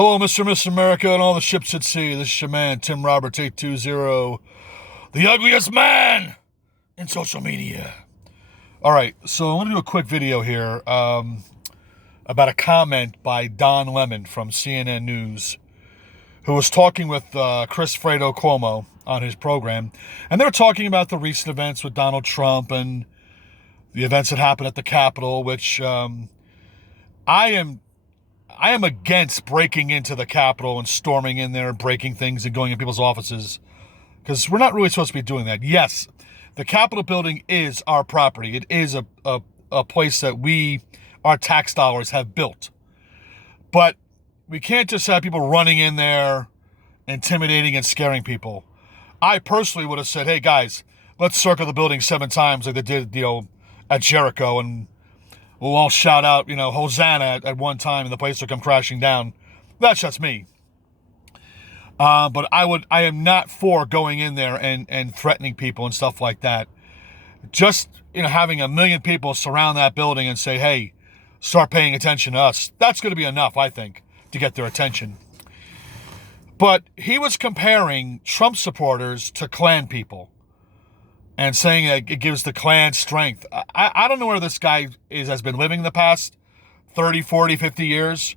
Hello, Mr. and Miss America and all the ships at sea. This is your man, Tim Roberts, 820, the ugliest man in social media. All right, so I'm going to do a quick video here about a comment by Don Lemon from CNN News, who was talking with Chris Fredo Cuomo on his program, and they were talking about the recent events with Donald Trump and the events that happened at the Capitol, which I am against breaking into the Capitol and storming in there and breaking things and going in people's offices, because we're not really supposed to be doing that. Yes, the Capitol building is our property. It is a place that our tax dollars have built. But we can't just have people running in there, intimidating and scaring people. I personally would have said, hey guys, let's circle the building 7 times like they did, at Jericho, and we'll all shout out, Hosanna at one time, and the place will come crashing down. That's just me. But I am not for going in there and threatening people and stuff like that. Just, having 1 million people surround that building and say, hey, start paying attention to us. That's going to be enough, I think, to get their attention. But he was comparing Trump supporters to Klan people and saying that it gives the Klan strength. I don't know where this guy has been living the past 30, 40, 50 years,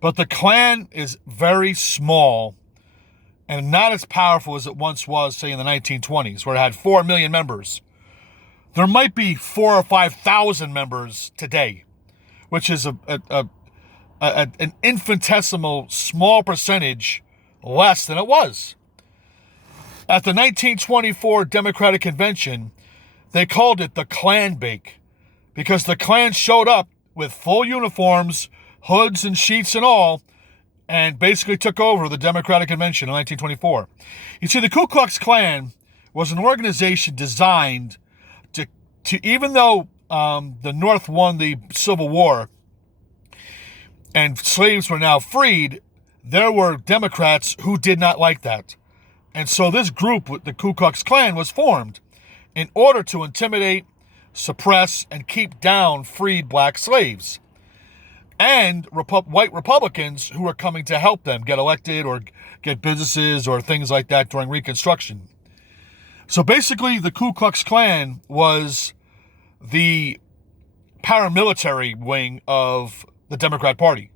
but the Klan is very small and not as powerful as it once was, say, in the 1920s, where it had 4 million members. There might be 4,000 or 5,000 members today, which is an infinitesimal small percentage less than it was. At the 1924 Democratic Convention, they called it the Klan Bake because the Klan showed up with full uniforms, hoods and sheets and all, and basically took over the Democratic Convention in 1924. You see, the Ku Klux Klan was an organization designed to even though the North won the Civil War and slaves were now freed, there were Democrats who did not like that. And so this group, the Ku Klux Klan, was formed in order to intimidate, suppress, and keep down freed black slaves and white Republicans who were coming to help them get elected or get businesses or things like that during Reconstruction. So basically, the Ku Klux Klan was the paramilitary wing of the Democrat Party.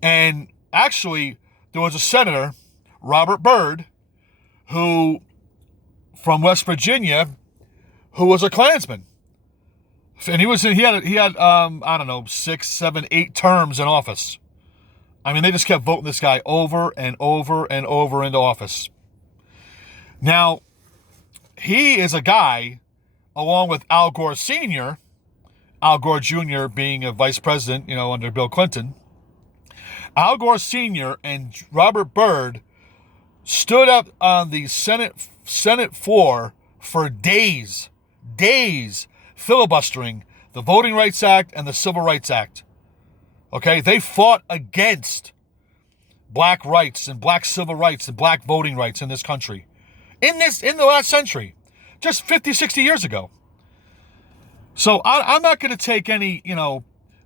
And actually, there was a senator, Robert Byrd, who, from West Virginia, who was a Klansman. And he had 6, 7, 8 terms in office. I mean, they just kept voting this guy over and over and over into office. Now, he is a guy, along with Al Gore Sr., Al Gore Jr. being a vice president, under Bill Clinton. Al Gore Sr. and Robert Byrd stood up on the Senate floor for days, filibustering the Voting Rights Act and the Civil Rights Act. Okay, they fought against black rights and black civil rights and black voting rights in this country. In the last century, just 50, 60 years ago. So I'm not going to take any,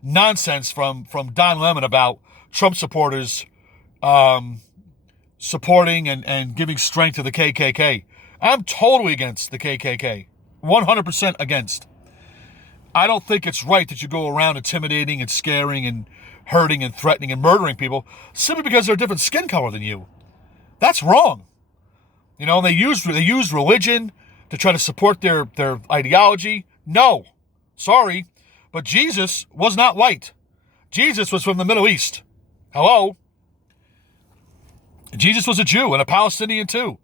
nonsense from Don Lemon about Trump supporters supporting and giving strength to the KKK. I'm totally against the KKK. 100% against. I don't think it's right that you go around intimidating and scaring and hurting and threatening and murdering people simply because they're a different skin color than you. That's wrong. They use religion to try to support their ideology. No. Sorry. But Jesus was not white. Jesus was from the Middle East. Hello? Jesus was a Jew and a Palestinian too.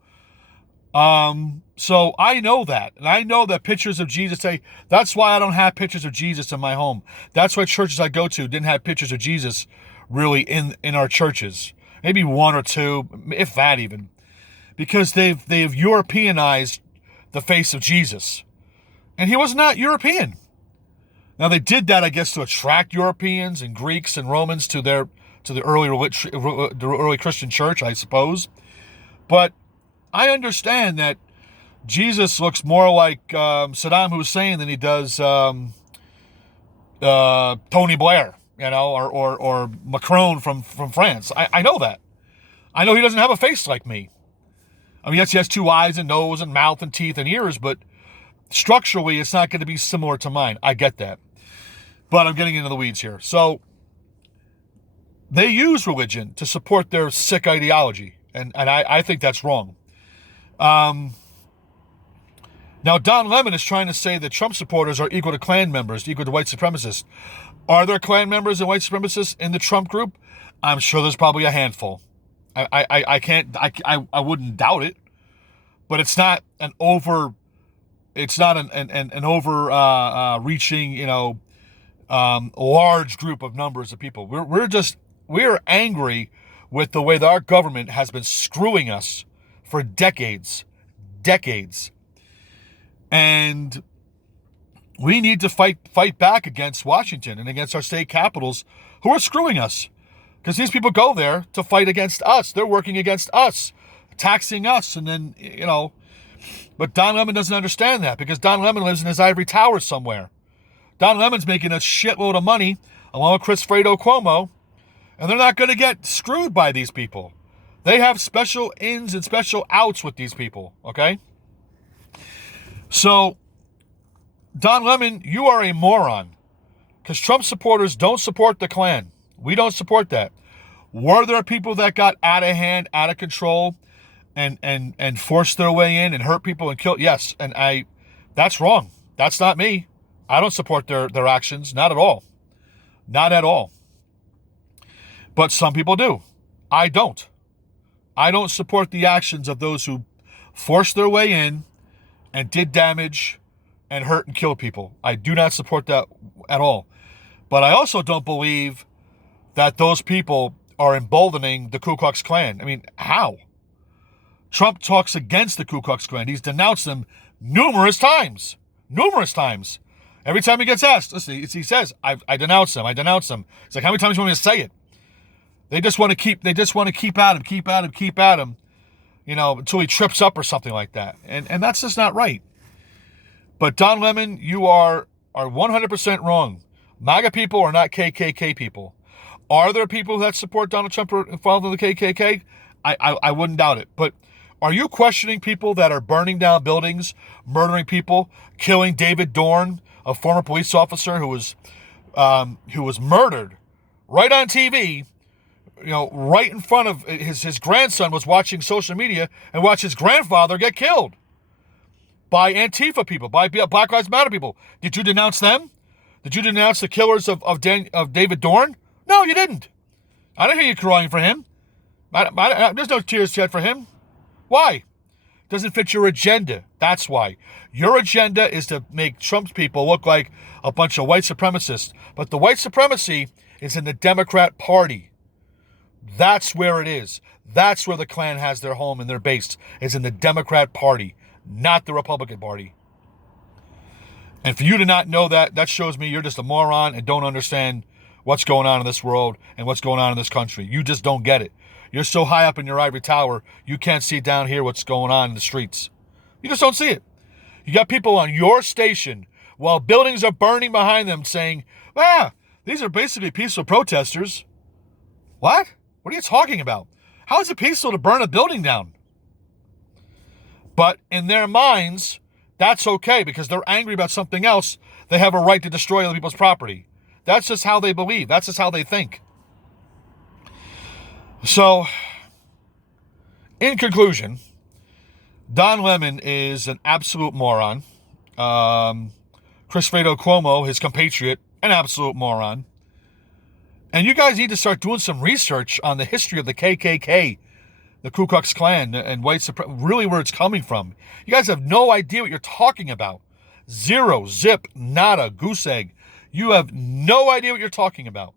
So I know that. And I know that pictures of Jesus that's why I don't have pictures of Jesus in my home. That's why churches I go to didn't have pictures of Jesus really in our churches. Maybe 1 or 2, if that even. Because they've Europeanized the face of Jesus. And he was not European. Now they did that, I guess, to attract Europeans and Greeks and Romans to the early Christian church, I suppose. But I understand that Jesus looks more like Saddam Hussein than he does Tony Blair. or Macron from France. I know that. I know he doesn't have a face like me. I mean, yes, he has two eyes and nose and mouth and teeth and ears, but structurally, it's not going to be similar to mine. I get that. But I'm getting into the weeds here. So they use religion to support their sick ideology, and I think that's wrong. Now, Don Lemon is trying to say that Trump supporters are equal to Klan members, equal to white supremacists. Are there Klan members and white supremacists in the Trump group? I'm sure there's probably a handful. I wouldn't doubt it, but it's not an over, reaching, large group of numbers of people. We're angry with the way that our government has been screwing us for decades. And we need to fight back against Washington and against our state capitals who are screwing us. Because these people go there to fight against us. They're working against us, taxing us. And then, but Don Lemon doesn't understand that, because Don Lemon lives in his ivory tower somewhere. Don Lemon's making a shitload of money along with Chris Fredo Cuomo, and they're not going to get screwed by these people. They have special ins and special outs with these people, okay? So, Don Lemon, you are a moron, because Trump supporters don't support the Klan. We don't support that. Were there people that got out of hand, out of control, and forced their way in and hurt people and killed? Yes, and that's wrong. That's not me. I don't support their actions, not at all. Not at all. But some people do. I don't. I don't support the actions of those who forced their way in and did damage and hurt and killed people. I do not support that at all. But I also don't believe that those people are emboldening the Ku Klux Klan. I mean, how? Trump talks against the Ku Klux Klan. He's denounced them numerous times. Every time he gets asked, listen, he says, I denounce them. It's like, how many times do you want me to say it? They just want to keep at him, until he trips up or something like that. And that's just not right. But Don Lemon, you are 100% wrong. MAGA people are not KKK people. Are there people that support Donald Trump or follow the KKK? I wouldn't doubt it. But are you questioning people that are burning down buildings, murdering people, killing David Dorn, a former police officer who was murdered right on TV? Right in front of his grandson was watching social media and watched his grandfather get killed by Antifa people, by Black Lives Matter people. Did you denounce them? Did you denounce the killers of David Dorn? No, you didn't. I didn't hear you crying for him. There's no tears shed for him. Why? Doesn't fit your agenda. That's why. Your agenda is to make Trump's people look like a bunch of white supremacists. But the white supremacy is in the Democrat Party. That's where it is. That's where the Klan has their home and their base, is in the Democrat Party, not the Republican Party. And for you to not know that, that shows me you're just a moron and don't understand what's going on in this world and what's going on in this country. You just don't get it. You're so high up in your ivory tower, you can't see down here what's going on in the streets. You just don't see it. You got people on your station while buildings are burning behind them saying, these are basically peaceful protesters. What? What are you talking about? How is it peaceful to burn a building down? But in their minds, that's okay because they're angry about something else. They have a right to destroy other people's property. That's just how they believe. That's just how they think. So, in conclusion, Don Lemon is an absolute moron. Chris Fredo Cuomo, his compatriot, an absolute moron. And you guys need to start doing some research on the history of the KKK, the Ku Klux Klan, and white supremacy, really where it's coming from. You guys have no idea what you're talking about. Zero, zip, nada, goose egg. You have no idea what you're talking about.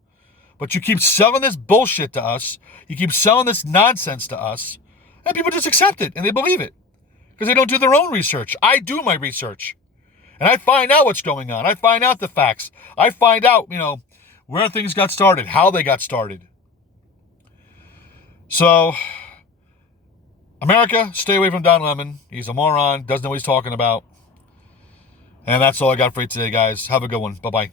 But you keep selling this bullshit to us. You keep selling this nonsense to us. And people just accept it and they believe it. Because they don't do their own research. I do my research. And I find out what's going on. I find out the facts. I find out, where things got started, how they got started. So, America, stay away from Don Lemon. He's a moron, doesn't know what he's talking about. And that's all I got for you today, guys. Have a good one. Bye-bye.